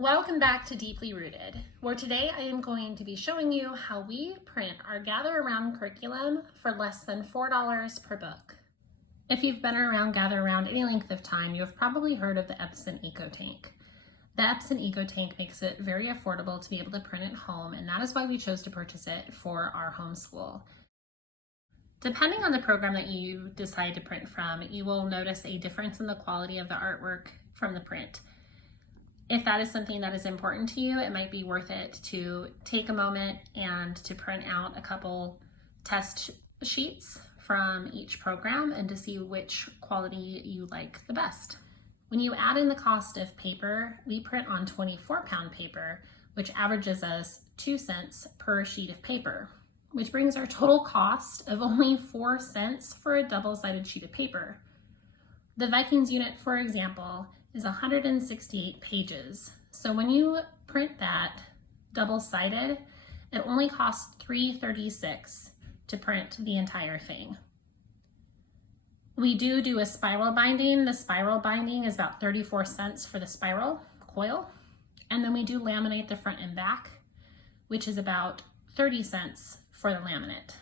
Welcome back to Deeply Rooted, where today I am going to be showing you how we print our Gather Around curriculum for less than $4 per book. If you've been around Gather Around any length of time, you have probably heard of the Epson EcoTank. The Epson EcoTank makes it very affordable to be able to print at home, and that is why we chose to purchase it for our homeschool. Depending on the program that you decide to print from, you will notice a difference in the quality of the artwork from the print. If that is something that is important to you, it might be worth it to take a moment and to print out a couple test sheets from each program and to see which quality you like the best. When you add in the cost of paper, we print on 24-pound paper, which averages us 2 cents per sheet of paper, which brings our total cost of only 4 cents for a double-sided sheet of paper. The Vikings unit, for example, is 168 pages. So when you print that double-sided, it only costs $3.36 to print the entire thing. We do a spiral binding. The spiral binding is about 34 cents for the spiral coil. And then we do laminate the front and back, which is about 30 cents for the laminate.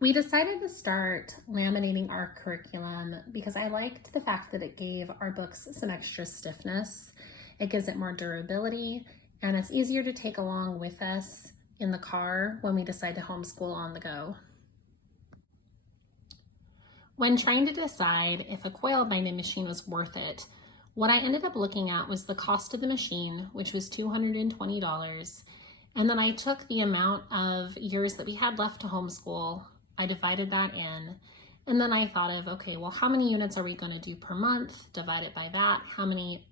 We decided to start laminating our curriculum because I liked the fact that it gave our books some extra stiffness. It gives it more durability, and it's easier to take along with us in the car when we decide to homeschool on the go. When trying to decide if a coil binding machine was worth it, what I ended up looking at was the cost of the machine, which was $220. And then I took the amount of years that we had left to homeschool, I divided that in, and then I thought of, okay, well, how many units are we going to do per month? Divide it by that. How many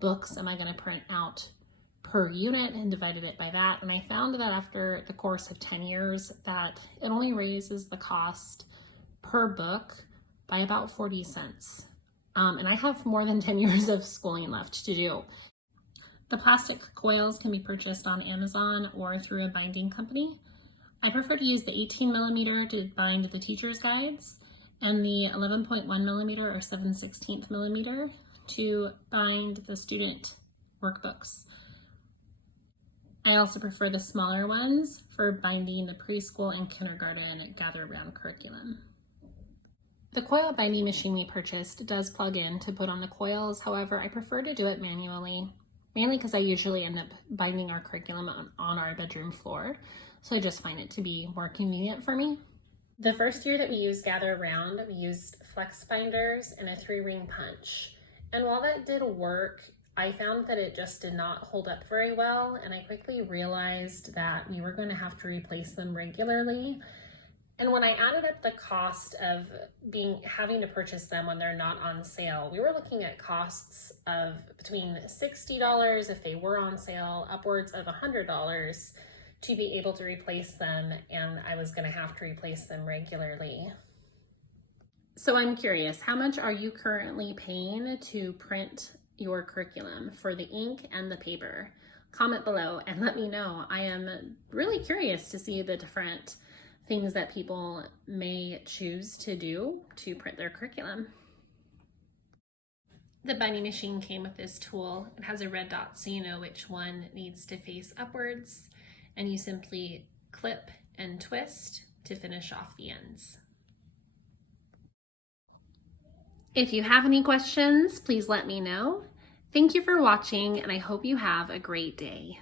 books am I going to print out per unit? And divided it by that. And I found that after the course of 10 years that it only raises the cost per book by about 40 cents. And I have more than 10 years of schooling left to do. The plastic coils can be purchased on Amazon or through a binding company. I prefer to use the 18 millimeter to bind the teacher's guides and the 11.1 millimeter or 7/16 millimeter to bind the student workbooks. I also prefer the smaller ones for binding the preschool and kindergarten Gather Around curriculum. The coil binding machine we purchased does plug in to put on the coils. However, I prefer to do it manually, mainly because I usually end up binding our curriculum on our bedroom floor. So I just find it to be more convenient for me. The first year that we used Gather Around, we used flex binders and a 3-ring punch. And while that did work, I found that it just did not hold up very well. And I quickly realized that we were going to have to replace them regularly. And when I added up the cost of having to purchase them when they're not on sale, we were looking at costs of between $60 if they were on sale, upwards of $100 to be able to replace them, and I was going to have to replace them regularly. So I'm curious, how much are you currently paying to print your curriculum for the ink and the paper? Comment below and let me know. I am really curious to see the different things that people may choose to do to print their curriculum. The binding machine came with this tool. It has a red dot so you know which one needs to face upwards, and you simply clip and twist to finish off the ends. If you have any questions, please let me know. Thank you for watching, and I hope you have a great day.